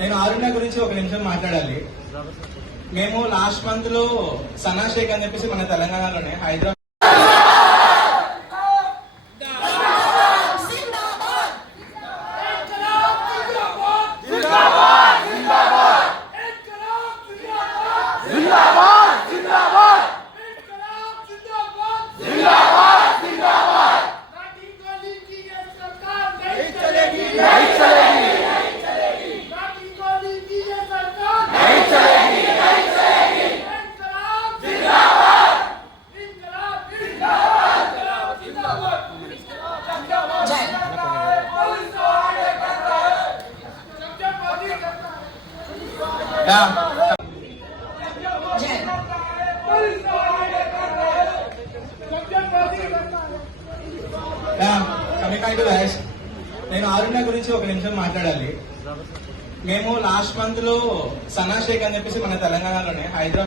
నేను ఆరుణ గురించి ఒక నిమిషం మాట్లాడాలి. మేము లాస్ట్ మంత్ లో సనా షేక్ అని చెప్పేసి మన తెలంగాణలోనే హైదరాబాద్ నేను ఆరుణ గురించి ఒక నిమిషం మాట్లాడాలి. మేము లాస్ట్ మంత్ లో సనా షేక్ అని చెప్పేసి మన తెలంగాణలోనే హైదరాబాద్